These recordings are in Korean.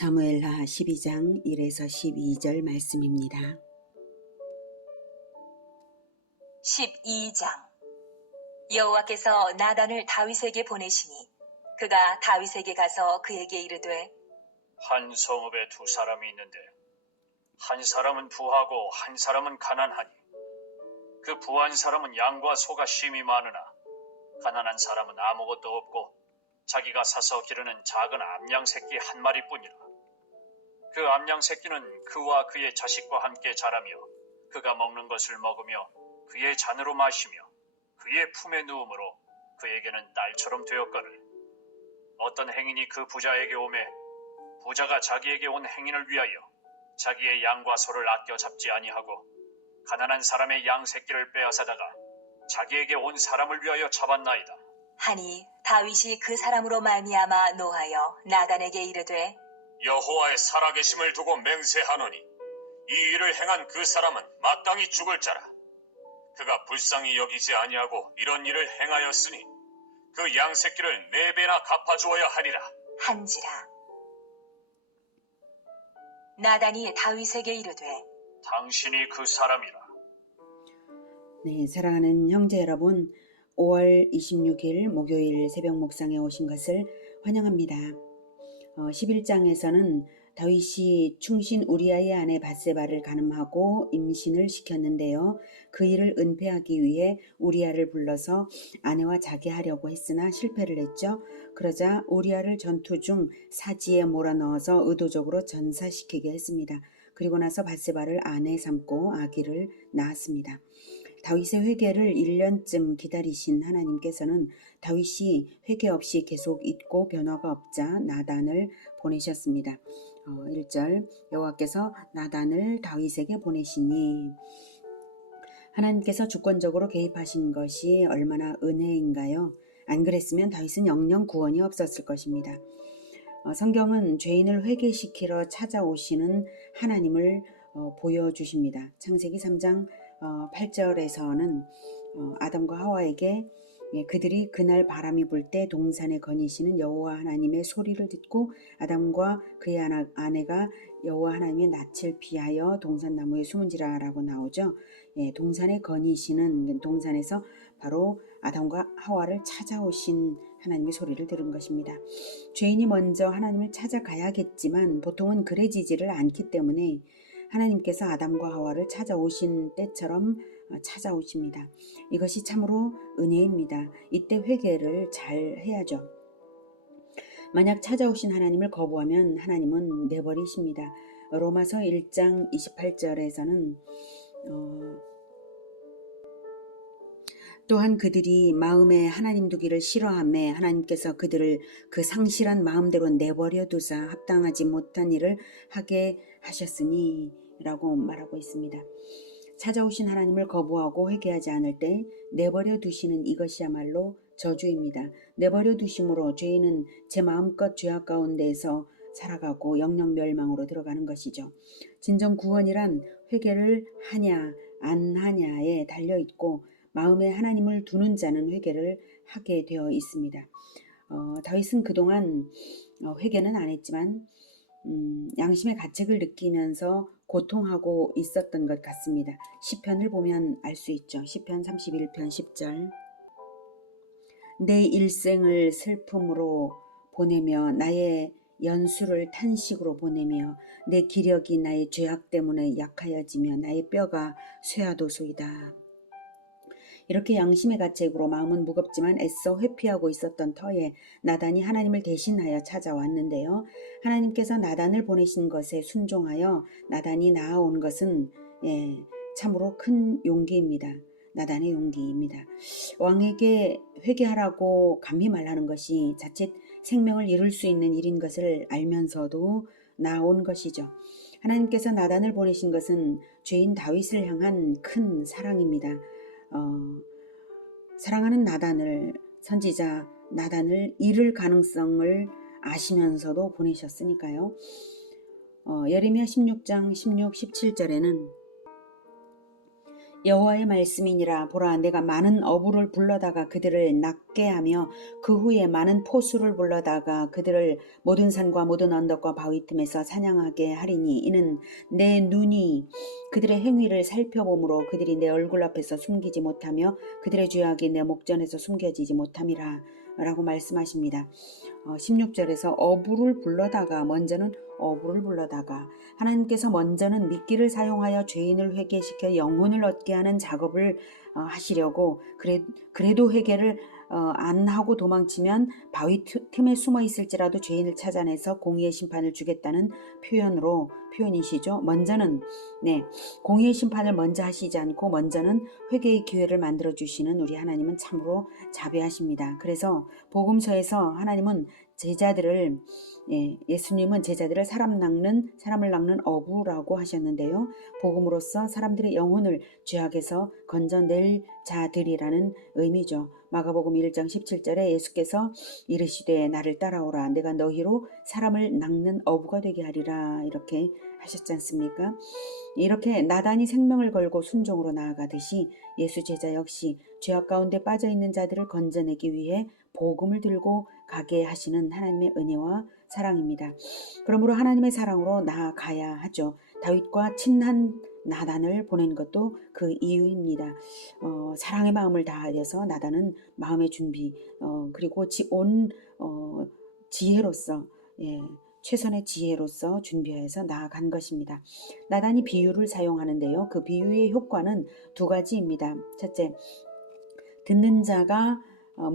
사무엘하 12장 1에서 12절 말씀입니다. 12장. 여호와께서 나단을 다윗에게 보내시니 그가 다윗에게 가서 그에게 이르되 한 성읍에 두 사람이 있는데 한 사람은 부하고 한 사람은 가난하니 그 부한 사람은 양과 소가 심히 많으나 가난한 사람은 아무것도 없고 자기가 사서 기르는 작은 암양 새끼 한 마리뿐이라. 그 암양 새끼는 그와 그의 자식과 함께 자라며 그가 먹는 것을 먹으며 그의 잔으로 마시며 그의 품에 누움으로 그에게는 딸처럼 되었거늘. 어떤 행인이 그 부자에게 오매 부자가 자기에게 온 행인을 위하여 자기의 양과 소를 아껴 잡지 아니하고 가난한 사람의 양 새끼를 빼앗아다가 자기에게 온 사람을 위하여 잡았나이다 하니 다윗이 그 사람으로 말미암아 노하여 나단에게 이르되 여호와의 살아계심을 두고 맹세하노니 이 일을 행한 그 사람은 마땅히 죽을 자라. 그가 불쌍히 여기지 아니하고 이런 일을 행하였으니 그 양새끼를 4배나 갚아주어야 하리라 한지라. 나단이 다윗에게 이르되 당신이 그 사람이라. 네, 사랑하는 형제 여러분, 5월 26일 목요일 새벽 묵상에 오신 것을 환영합니다. 11장에서는 다윗이 충신 우리아의 아내 밧세바를 간음하고 임신을 시켰는데요. 그 일을 은폐하기 위해 우리아를 불러서 아내와 자게 하려고 했으나 실패를 했죠. 그러자 우리아를 전투 중 사지에 몰아넣어서 의도적으로 전사시키게 했습니다. 그리고 나서 밧세바를 아내 삼고 아기를 낳았습니다. 다윗의 회개를 1년쯤 기다리신 하나님께서는 다윗이 회개 없이 계속 잊고 변화가 없자 나단을 보내셨습니다. 1절 여호와께서 나단을 다윗에게 보내시니, 하나님께서 주권적으로 개입하신 것이 얼마나 은혜인가요? 안 그랬으면 다윗은 영영 구원이 없었을 것입니다. 성경은 죄인을 회개시키러 찾아오시는 하나님을 보여주십니다. 창세기 3장 8절에서는 아담과 하와에게 그들이 그날 바람이 불 때 동산에 거니시는 여호와 하나님의 소리를 듣고 아담과 그의 아내가 여호와 하나님의 낯을 피하여 동산나무에 숨은지라 라고 나오죠. 동산에 거니시는, 동산에서 바로 아담과 하와를 찾아오신 하나님의 소리를 들은 것입니다. 죄인이 먼저 하나님을 찾아가야겠지만 보통은 그래지지를 않기 때문에 하나님께서 아담과 하와를 찾아오신 때처럼 찾아오십니다. 이것이 참으로 은혜입니다. 이때 회개를 잘 해야죠. 만약 찾아오신 하나님을 거부하면 하나님은 내버리십니다. 로마서 1장 28절에서는 또한 그들이 마음에 하나님 두기를 싫어하매 하나님께서 그들을 그 상실한 마음대로 내버려 두사 합당하지 못한 일을 하게 하셨으니 라고 말하고 있습니다. 찾아오신 하나님을 거부하고 회개하지 않을 때 내버려 두시는 이것이야말로 저주입니다. 내버려 두심으로 죄인은 제 마음껏 죄악 가운데에서 살아가고 영영 멸망으로 들어가는 것이죠. 진정 구원이란 회개를 하냐 안 하냐에 달려있고 마음에 하나님을 두는 자는 회개를 하게 되어 있습니다. 다윗은 그동안 회개는 안 했지만 양심의 가책을 느끼면서 고통하고 있었던 것 같습니다. 시편을 보면 알 수 있죠. 시편 31편 10절 내 일생을 슬픔으로 보내며 나의 연수를 탄식으로 보내며 내 기력이 나의 죄악 때문에 약하여지며 나의 뼈가 쇠하도소이다. 이렇게 양심의 가책으로 마음은 무겁지만 애써 회피하고 있었던 터에 나단이 하나님을 대신하여 찾아왔는데요. 하나님께서 나단을 보내신 것에 순종하여 나단이 나아온 것은 참으로 큰 용기입니다. 나단의 용기입니다. 왕에게 회개하라고 감히 말하는 것이 자칫 생명을 잃을 수 있는 일인 것을 알면서도 나온 것이죠. 하나님께서 나단을 보내신 것은 죄인 다윗을 향한 큰 사랑입니다. 사랑하는 나단을, 선지자 나단을 잃을 가능성을 아시면서도 보내셨으니까요. 예레미야 16장 16, 17절에는 여호와의 말씀이니라. 보라, 내가 많은 어부를 불러다가 그들을 낫게 하며 그 후에 많은 포수를 불러다가 그들을 모든 산과 모든 언덕과 바위 틈에서 사냥하게 하리니 이는 내 눈이 그들의 행위를 살펴보므로 그들이 내 얼굴 앞에서 숨기지 못하며 그들의 죄악이 내 목전에서 숨겨지지 못함이라 라고 말씀하십니다. 16절에서 어부를 불러다가, 먼저는 어부를 불러다가, 하나님께서 먼저는 미끼를 사용하여 죄인을 회개시켜 영혼을 얻게 하는 작업을 하시려고, 그래도 회개를 안 하고 도망치면 바위 틈에 숨어 있을지라도 죄인을 찾아내서 공의의 심판을 주겠다는 표현이시죠. 먼저는 공의의 심판을 먼저 하시지 않고 먼저는 회개의 기회를 만들어 주시는 우리 하나님은 참으로 자비하십니다. 그래서 복음서에서 하나님은 예수님은 제자들을 사람을 낚는 어부라고 하셨는데요. 복음으로써 사람들의 영혼을 죄악에서 건져낼 자들이라는 의미죠. 마가복음 1장 17절에 예수께서 이르시되 나를 따라오라, 내가 너희로 사람을 낚는 어부가 되게 하리라, 이렇게 하셨지 않습니까? 이렇게 나단이 생명을 걸고 순종으로 나아가듯이 예수 제자 역시 죄악 가운데 빠져있는 자들을 건져내기 위해 복음을 들고 가게 하시는 하나님의 은혜와 사랑입니다. 그러므로 하나님의 사랑으로 나아가야 하죠. 다윗과 친한 나단을 보낸 것도 그 이유입니다. 사랑의 마음을 다하여서 나단은 마음의 준비, 그리고 온 지혜로서, 최선의 지혜로서 준비해서 나아간 것입니다. 나단이 비유를 사용하는데요. 그 비유의 효과는 두 가지입니다. 첫째, 듣는 자가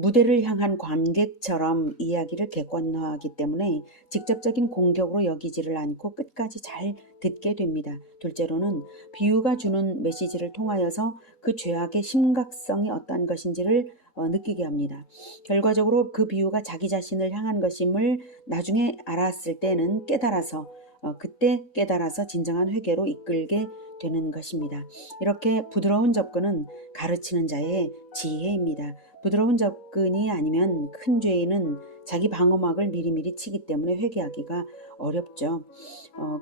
무대를 향한 관객처럼 이야기를 객관화하기 때문에 직접적인 공격으로 여기지를 않고 끝까지 잘 듣게 됩니다. 둘째로는 비유가 주는 메시지를 통하여서 그 죄악의 심각성이 어떠한 것인지를 느끼게 합니다. 결과적으로 그 비유가 자기 자신을 향한 것임을 나중에 알았을 때는 그때 깨달아서 진정한 회개로 이끌게 되는 것입니다. 이렇게 부드러운 접근은 가르치는 자의 지혜입니다. 부드러운 접근이 아니면 큰 죄인은 자기 방어막을 미리미리 치기 때문에 회개하기가 어렵죠.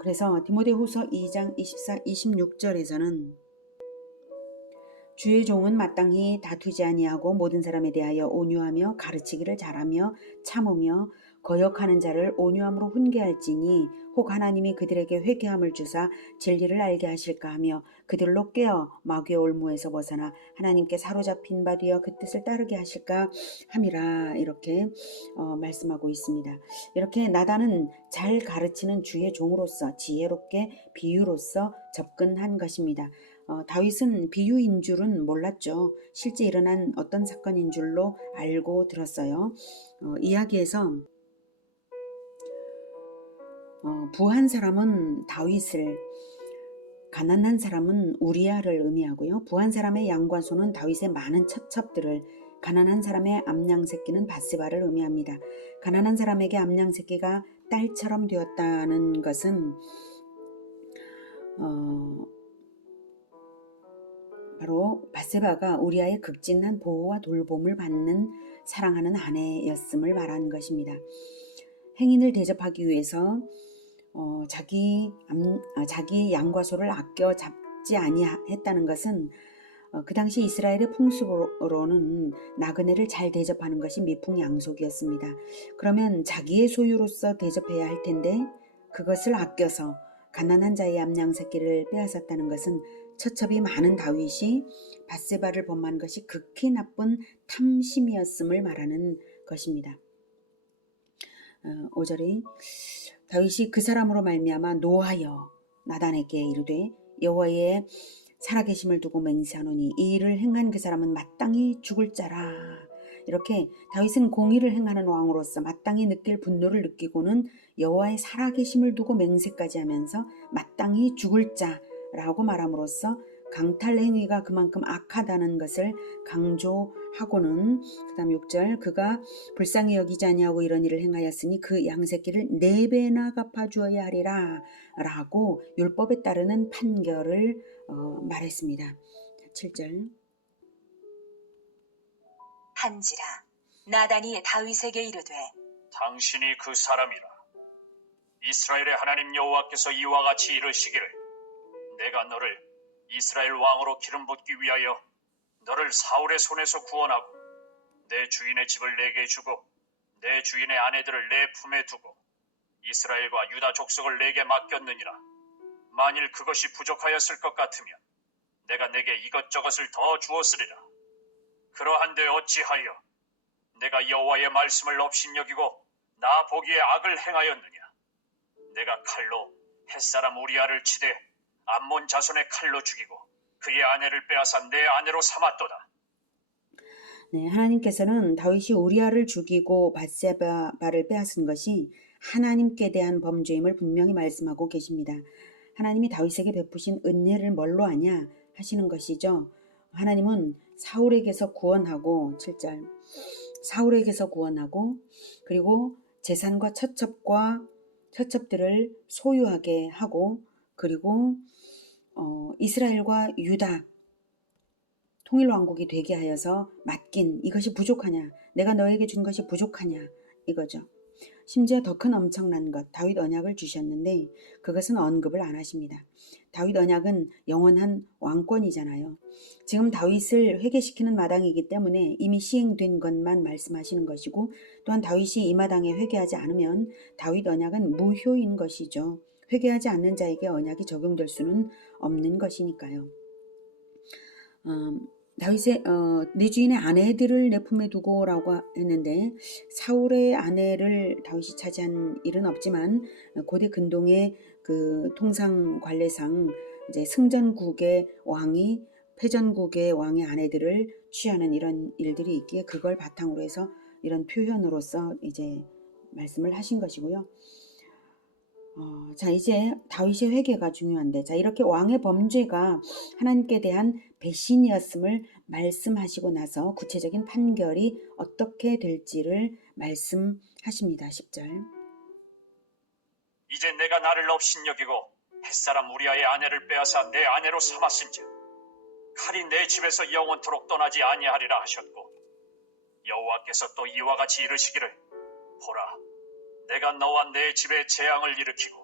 그래서 디모데후서 2장 24, 26절에서는 주의 종은 마땅히 다투지 아니하고 모든 사람에 대하여 온유하며 가르치기를 잘하며 참으며 거역하는 자를 온유함으로 훈계할지니 혹 하나님이 그들에게 회개함을 주사 진리를 알게 하실까 하며 그들로 깨어 마귀의 올무에서 벗어나 하나님께 사로잡힌 바 되어 그 뜻을 따르게 하실까 함이라, 이렇게 말씀하고 있습니다. 이렇게 나단은 잘 가르치는 주의 종으로서 지혜롭게 비유로서 접근한 것입니다. 다윗은 비유인 줄은 몰랐죠. 실제 일어난 어떤 사건인 줄로 알고 들었어요. 이야기에서 부한 사람은 다윗을, 가난한 사람은 우리아를 의미하고요. 부한 사람의 양과 소는 다윗의 많은 첩첩들을, 가난한 사람의 암양 새끼는 밧세바를 의미합니다. 가난한 사람에게 암양 새끼가 딸처럼 되었다는 것은 바로 밧세바가 우리아의 극진한 보호와 돌봄을 받는 사랑하는 아내였음을 말하는 것입니다. 행인을 대접하기 위해서 자기 양과 소를 아껴 잡지 아니했다는 것은 그 당시 이스라엘의 풍습으로는 나그네를 잘 대접하는 것이 미풍양속이었습니다. 그러면 자기의 소유로서 대접해야 할 텐데 그것을 아껴서 가난한 자의 암양 새끼를 빼앗았다는 것은 처첩이 많은 다윗이 밧세바를 범한 것이 극히 나쁜 탐심이었음을 말하는 것입니다. 5절이 다윗이 그 사람으로 말미암아 노하여 나단에게 이르되 여호와의 살아계심을 두고 맹세하노니 이 일을 행한 그 사람은 마땅히 죽을 자라. 이렇게 다윗은 공의를 행하는 왕으로서 마땅히 느낄 분노를 느끼고는 여호와의 살아계심을 두고 맹세까지 하면서 마땅히 죽을 자라고 말함으로써 강탈 행위가 그만큼 악하다는 것을 강조하고는 그 다음 6절 그가 불쌍히 여기지 아니하고 이런 일을 행하였으니 그 양새끼를 4배나 갚아주어야 하리라 라고 율법에 따르는 판결을 말했습니다. 7절 한지라 나단이 다윗에게 이르되 당신이 그 사람이라. 이스라엘의 하나님 여호와께서 이와 같이 이르시기를 내가 너를 이스라엘 왕으로 기름 붓기 위하여 너를 사울의 손에서 구원하고 내 주인의 집을 내게 주고 내 주인의 아내들을 내 품에 두고 이스라엘과 유다 족속을 내게 맡겼느니라. 만일 그것이 부족하였을 것 같으면 내가 내게 이것저것을 더 주었으리라. 그러한데 어찌하여 내가 여호와의 말씀을 업신여기고 나 보기에 악을 행하였느냐. 내가 칼로 햇사람 우리아를 치되 암몬 자손의 칼로 죽이고 그의 아내를 빼앗아 내 아내로 삼았도다. 네, 하나님께서는 다윗이 우리아를 죽이고 밧세바를 빼앗은 것이 하나님께 대한 범죄임을 분명히 말씀하고 계십니다. 하나님이 다윗에게 베푸신 은혜를 뭘로 아냐 하시는 것이죠. 하나님은 사울에게서 구원하고 7절 사울에게서 구원하고 그리고 재산과 처첩들을 소유하게 하고 그리고 이스라엘과 유다 통일왕국이 되게 하여서 맡긴 이것이 부족하냐 내가 너에게 준 것이 부족하냐 이거죠. 심지어 더 큰 엄청난 것 다윗 언약을 주셨는데 그것은 언급을 안 하십니다. 다윗 언약은 영원한 왕권이잖아요. 지금 다윗을 회개시키는 마당이기 때문에 이미 시행된 것만 말씀하시는 것이고 또한 다윗이 이 마당에 회개하지 않으면 다윗 언약은 무효인 것이죠. 회개하지 않는 자에게 언약이 적용될 수는 없는 것이니까요. 다윗의 내 주인의 아내들을 내 품에 두고라고 했는데 사울의 아내를 다윗이 차지한 일은 없지만 고대 근동의 그 통상 관례상 이제 승전국의 왕이 패전국의 왕의 아내들을 취하는 이런 일들이 있기에 그걸 바탕으로 해서 이런 표현으로서 이제 말씀을 하신 것이고요. 자 이제 다윗의 회개가 중요한데 자 이렇게 왕의 범죄가 하나님께 대한 배신이었음을 말씀하시고 나서 구체적인 판결이 어떻게 될지를 말씀하십니다. 10절 이제 내가 나를 업신여기고 햇사람 우리아의 아내를 빼앗아 내 아내로 삼았은즉 칼이 내 집에서 영원토록 떠나지 아니하리라 하셨고 여호와께서 또 이와 같이 이르시기를 보라 내가 너와 내 집에 재앙을 일으키고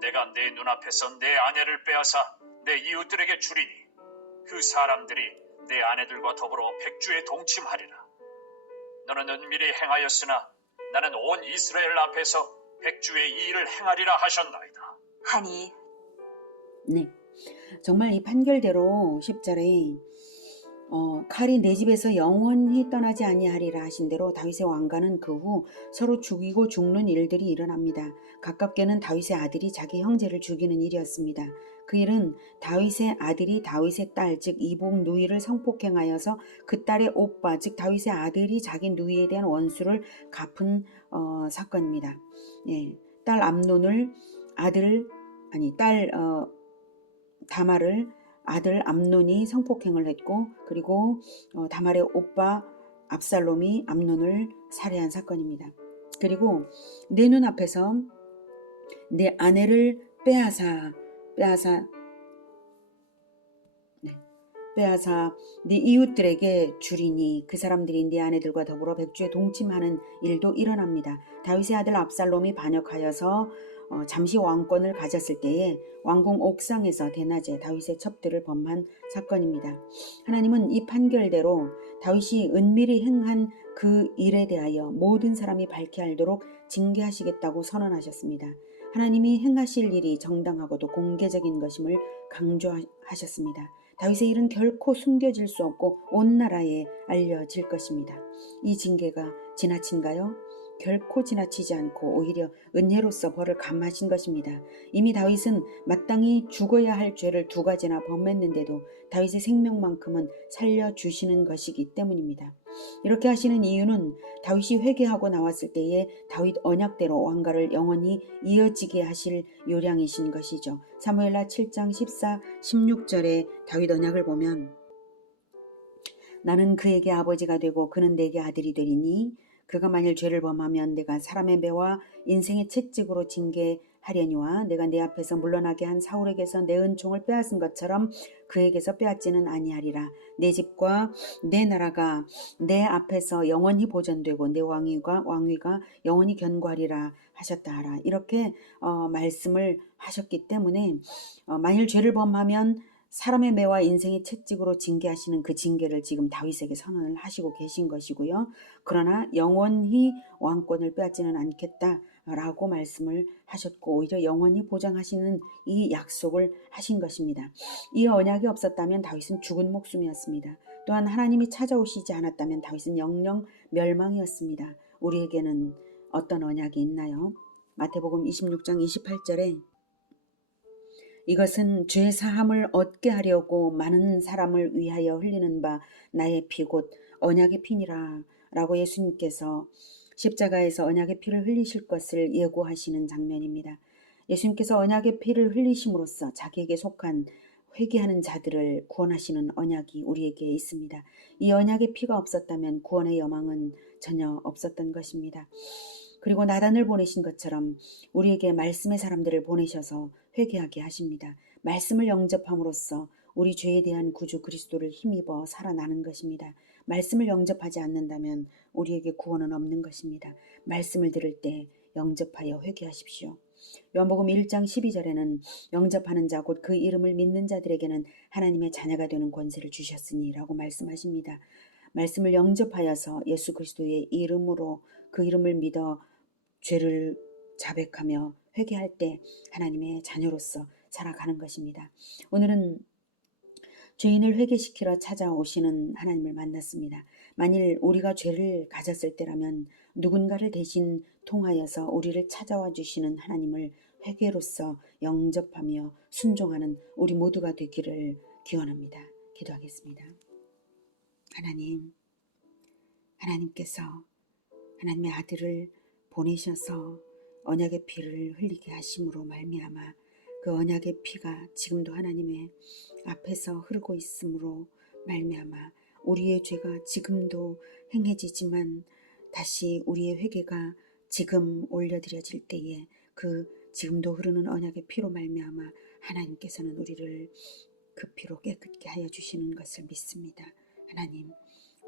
내가 내 눈앞에서 내 아내를 빼앗아 내 이웃들에게 주리니 그 사람들이 내 아내들과 더불어 백주에 동침하리라. 너는 은밀히 행하였으나 나는 온 이스라엘 앞에서 백주의 이 일을 행하리라 하셨나이다. 하니 네, 정말 이 판결대로 10절에 칼이 내 집에서 영원히 떠나지 아니하리라 하신 대로 다윗의 왕가는 그 후 서로 죽이고 죽는 일들이 일어납니다. 가깝게는 다윗의 아들이 자기 형제를 죽이는 일이었습니다. 그 일은 다윗의 아들이 다윗의 딸 즉 이복 누이를 성폭행하여서 그 딸의 오빠 즉 다윗의 아들이 자기 누이에 대한 원수를 갚은 사건입니다. 예, 딸 암논을 딸 다말을 아들 암논이 성폭행을 했고 그리고 다말의 오빠 압살롬이 암논을 살해한 사건입니다. 그리고 내 눈앞에서 내 아내를 빼앗아 네 이웃들에게 주리니 그 사람들이 네 아내들과 더불어 백주에 동침하는 일도 일어납니다. 다윗의 아들 압살롬이 반역하여서 잠시 왕권을 가졌을 때에 왕궁 옥상에서 대낮에 다윗의 첩들을 범한 사건입니다. 하나님은 이 판결대로 다윗이 은밀히 행한 그 일에 대하여 모든 사람이 밝히 알도록 징계하시겠다고 선언하셨습니다. 하나님이 행하실 일이 정당하고도 공개적인 것임을 강조하셨습니다. 다윗의 일은 결코 숨겨질 수 없고 온 나라에 알려질 것입니다. 이 징계가 지나친가요? 결코 지나치지 않고 오히려 은혜로서 벌을 감하신 것입니다. 이미 다윗은 마땅히 죽어야 할 죄를 2가지나 범했는데도 다윗의 생명만큼은 살려주시는 것이기 때문입니다. 이렇게 하시는 이유는 다윗이 회개하고 나왔을 때에 다윗 언약대로 왕가를 영원히 이어지게 하실 요량이신 것이죠. 사무엘하 7장 14, 16절에 다윗 언약을 보면 나는 그에게 아버지가 되고 그는 내게 아들이 되리니 그가 만일 죄를 범하면 내가 사람의 매와 인생의 채찍으로 징계하려니와 내가 내 앞에서 물러나게 한 사울에게서 내 은총을 빼앗은 것처럼 그에게서 빼앗지는 아니하리라. 내 집과 내 나라가 내 앞에서 영원히 보존되고 내 왕위가 영원히 견고하리라 하셨다 하라. 이렇게 말씀을 하셨기 때문에 만일 죄를 범하면 사람의 매와 인생의 채찍으로 징계하시는 그 징계를 지금 다윗에게 선언을 하시고 계신 것이고요. 그러나 영원히 왕권을 빼앗지는 않겠다라고 말씀을 하셨고 오히려 영원히 보장하시는 이 약속을 하신 것입니다. 이 언약이 없었다면 다윗은 죽은 목숨이었습니다. 또한 하나님이 찾아오시지 않았다면 다윗은 영영 멸망이었습니다. 우리에게는 어떤 언약이 있나요? 마태복음 26장 28절에 이것은 죄 사함을 얻게 하려고 많은 사람을 위하여 흘리는 바 나의 피 곧 언약의 피니라 라고 예수님께서 십자가에서 언약의 피를 흘리실 것을 예고하시는 장면입니다. 예수님께서 언약의 피를 흘리심으로써 자기에게 속한 회개하는 자들을 구원하시는 언약이 우리에게 있습니다. 이 언약의 피가 없었다면 구원의 여망은 전혀 없었던 것입니다. 그리고 나단을 보내신 것처럼 우리에게 말씀의 사람들을 보내셔서 회개하게 하십니다. 말씀을 영접함으로써 우리 죄에 대한 구주 그리스도를 힘입어 살아나는 것입니다. 말씀을 영접하지 않는다면 우리에게 구원은 없는 것입니다. 말씀을 들을 때 영접하여 회개하십시오. 요한복음 1장 12절에는 영접하는 자 곧 그 이름을 믿는 자들에게는 하나님의 자녀가 되는 권세를 주셨으니 라고 말씀하십니다. 말씀을 영접하여서 예수 그리스도의 이름으로 그 이름을 믿어 죄를 자백하며 회개할 때 하나님의 자녀로서 살아가는 것입니다. 오늘은 죄인을 회개시키러 찾아오시는 하나님을 만났습니다. 만일 우리가 죄를 가졌을 때라면 누군가를 대신 통하여서 우리를 찾아와 주시는 하나님을 회개로서 영접하며 순종하는 우리 모두가 되기를 기원합니다. 기도하겠습니다. 하나님께서 하나님의 아들을 보내셔서 언약의 피를 흘리게 하심으로 말미암아 그 언약의 피가 지금도 하나님의 앞에서 흐르고 있으므로 말미암아 우리의 죄가 지금도 행해지지만 다시 우리의 회개가 지금 올려드려질 때에 그 지금도 흐르는 언약의 피로 말미암아 하나님께서는 우리를 그 피로 깨끗게 하여 주시는 것을 믿습니다. 하나님,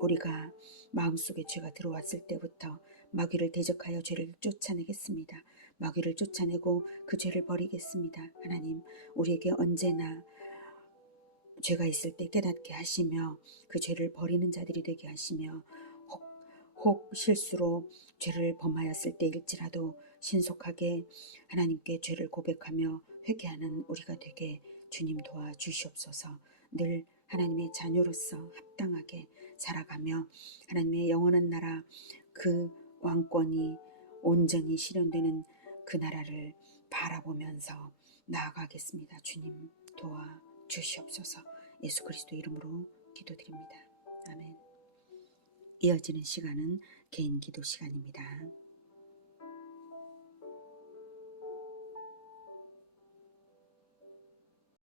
우리가 마음속에 죄가 들어왔을 때부터 마귀를 대적하여 죄를 쫓아내겠습니다. 마귀를 쫓아내고 그 죄를 버리겠습니다. 하나님, 우리에게 언제나 죄가 있을 때 깨닫게 하시며 그 죄를 버리는 자들이 되게 하시며 혹 실수로 죄를 범하였을 때일지라도 신속하게 하나님께 죄를 고백하며 회개하는 우리가 되게 주님 도와주시옵소서. 늘 하나님의 자녀로서 합당하게 살아가며 하나님의 영원한 나라 그 왕권이 온전히 실현되는 그 나라를 바라보면서 나아가겠습니다. 주님 도와주시옵소서. 예수 그리스도 이름으로 기도드립니다. 아멘. 이어지는 시간은 개인 기도 시간입니다.